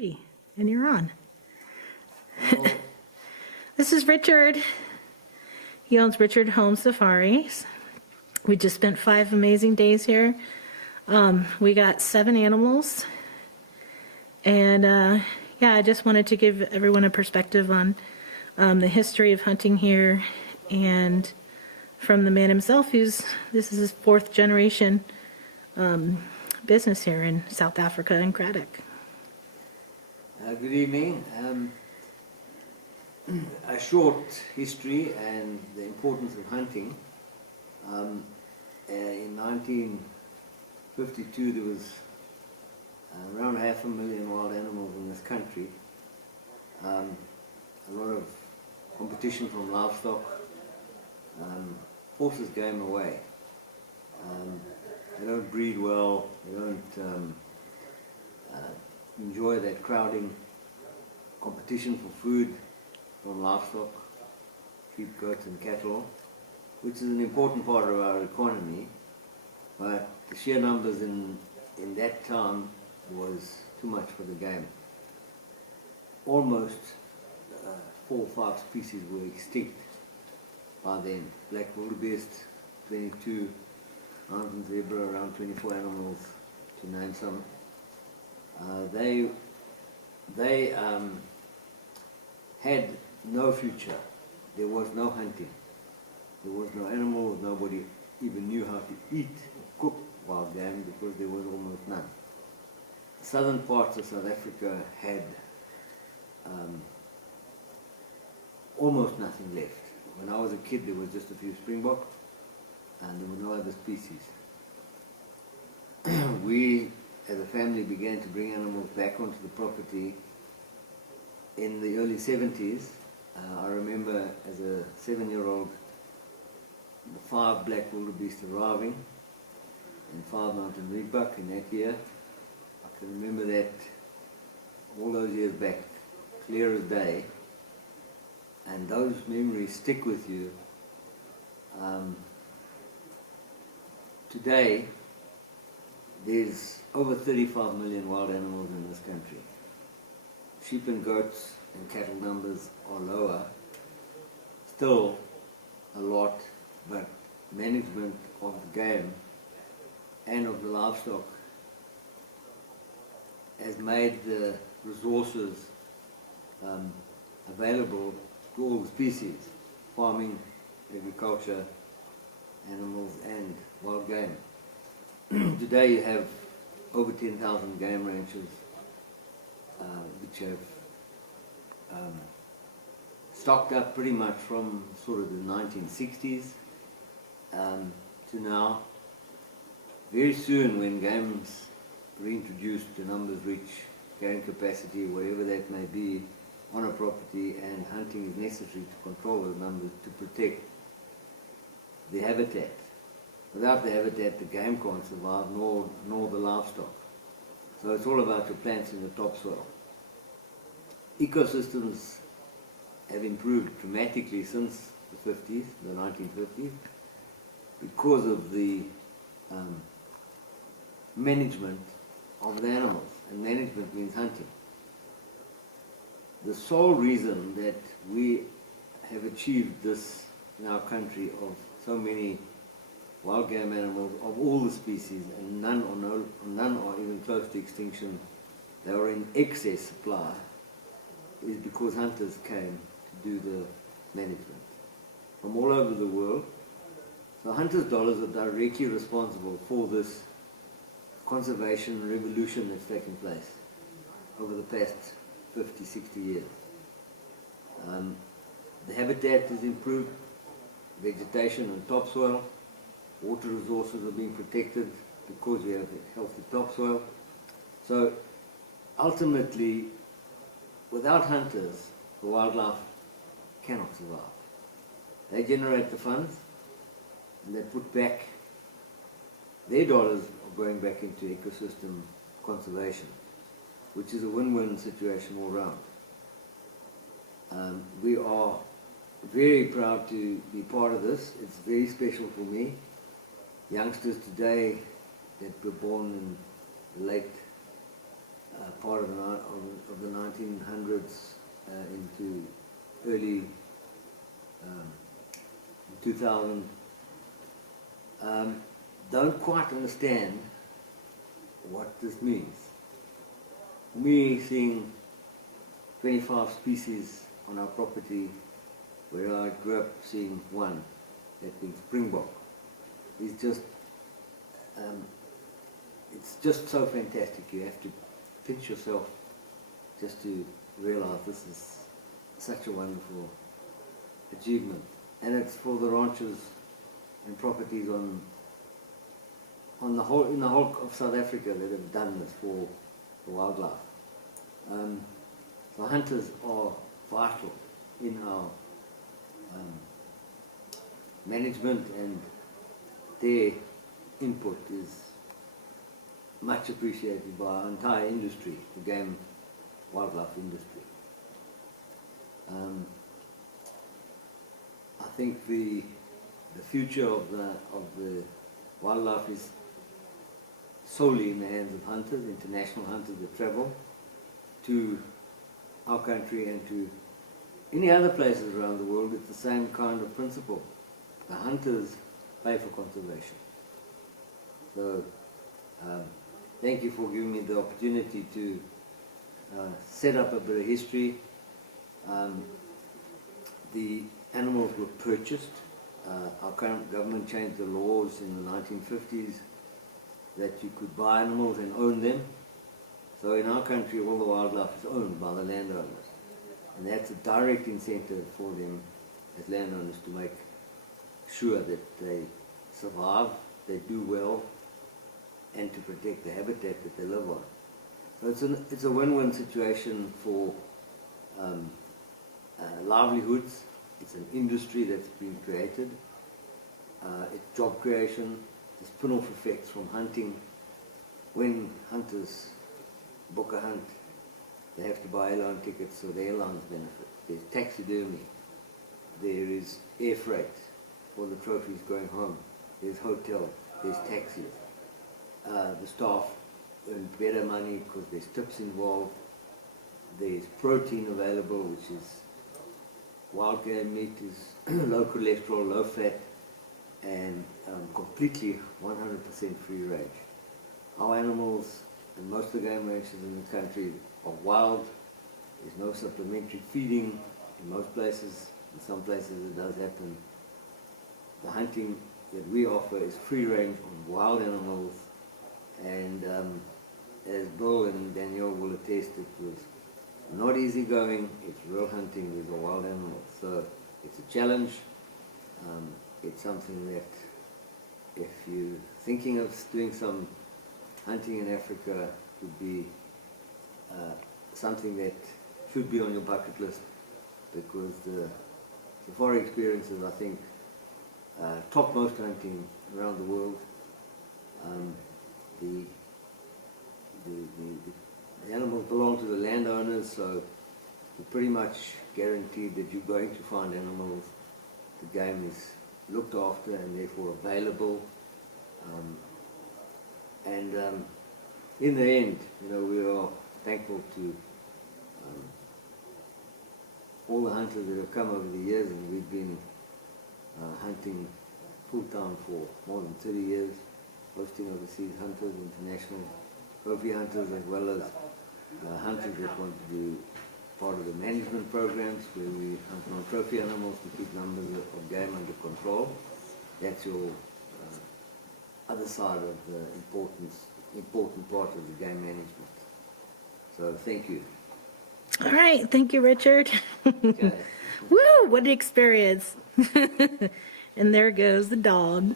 And you're on. This is Richard. He owns Richard Holmes Safaris. We just spent 5 amazing days here. We got 7 animals. And yeah, I just wanted to give everyone a perspective on the history of hunting here, and from the man himself, this is his 4th generation business here in South Africa in Craddock. Good evening. A short history and the importance of hunting. In 1952 there was around 500,000 wild animals in this country. A lot of competition from livestock. Horses game away. They don't breed well, they don't enjoy that crowding competition for food from livestock, sheep, goats and cattle, which is an important part of our economy, but the sheer numbers in that time was too much for the game. Almost 4 or 5 species were extinct by then. Black wildebeest, 22, mountain zebra, around 24 animals, to name some. They had no future. There was no hunting. There was no animals. Nobody even knew how to eat or cook wild game because there was almost none. The southern parts of South Africa had almost nothing left. When I was a kid, there was just a few springbok and there were no other species. We as a family began to bring animals back onto the property in the early 70s. I remember as a 7-year-old 5 black wildebeest arriving and 5 mountain reedbuck in that year. I can remember that all those years back, clear as day, and those memories stick with you. Today, there's over 35 million wild animals in this country. Sheep and goats and cattle numbers are lower, still a lot, but management of the game and of the livestock has made the resources available to all the species, farming, agriculture, animals and wild game. Today you have over 10,000 game ranches which have stocked up pretty much from sort of the 1960s to now. Very soon, when game's reintroduced, the numbers reach carrying capacity, whatever that may be, on a property, and hunting is necessary to control those numbers to protect the habitat. Without the habitat, the game can't survive, nor the livestock. So it's all about your plants in the topsoil. Ecosystems have improved dramatically since the 50s, the 1950s, because of the management of the animals. And management means hunting. The sole reason that we have achieved this in our country of so many wild game animals of all the species, and none are even close to extinction, they are in excess supply, is because hunters came to do the management from all over the world. So hunters' dollars are directly responsible for this conservation revolution that's taken place over the past 50, 60 years. The habitat is improved, vegetation and topsoil, water resources are being protected because we have healthy topsoil. So ultimately, without hunters, the wildlife cannot survive. They generate the funds and they put back, their dollars are going back into ecosystem conservation, which is a win-win situation all around. We are very proud to be part of this. It's very special for me. Youngsters today that were born in the late part of the 1900s into early 2000, don't quite understand what this means. Me seeing 25 species on our property, where I grew up seeing one, that being springbok, is just, it's just so fantastic. You have to pinch yourself just to realize this is such a wonderful achievement. And it's for the ranchers and properties in the whole of South Africa that have done this for the wildlife. The hunters are vital in our management, and their input is much appreciated by our entire industry, the game wildlife industry. I think the future of the wildlife is solely in the hands of hunters, international hunters that travel to our country and to any other places around the world. It's the same kind of principle. The hunters pay for conservation. So thank you for giving me the opportunity to set up a bit of history. The animals were purchased. Our current government changed the laws in the 1950s that you could buy animals and own them. So in our country, all the wildlife is owned by the landowners. And that's a direct incentive for them as landowners to make sure that they survive, they do well, and to protect the habitat that they live on. So it's a win-win situation for livelihoods. It's an industry that's been created. It's job creation. The spin-off effects from hunting. When hunters book a hunt, they have to buy airline tickets, so the airlines benefit. There's taxidermy. There is air freight for the trophies going home. There's hotel. There's taxis. The staff earn better money because there's tips involved. There's protein available, which is wild game meat, is low cholesterol, low fat, and completely 100% free range. Our animals and most of the game ranches in the country are wild. There's no supplementary feeding in most places. In some places it does happen. The hunting that we offer is free range on wild animals, and as Bill and Danielle will attest, it was not easy going. It's real hunting with the wild animals. So it's a challenge. It's something that if you're thinking of doing some hunting in Africa, would be something that should be on your bucket list, because the safari experiences, I think, top-most hunting around the world. The animals belong to the landowners, so you're pretty much guaranteed that you're going to find animals. The game is looked after and therefore available. In the end, we are thankful to all the hunters that have come over the years, and we've been hunting full-time for more than 30 years, hosting overseas hunters, international trophy hunters, as well as hunters that want to do part of the management programs where we hunt on trophy animals to keep numbers of game under control. That's your other side of the important part of the game management. So thank you. All right. Thank you, Richard. Okay. Woo, what an experience. And there goes the dog.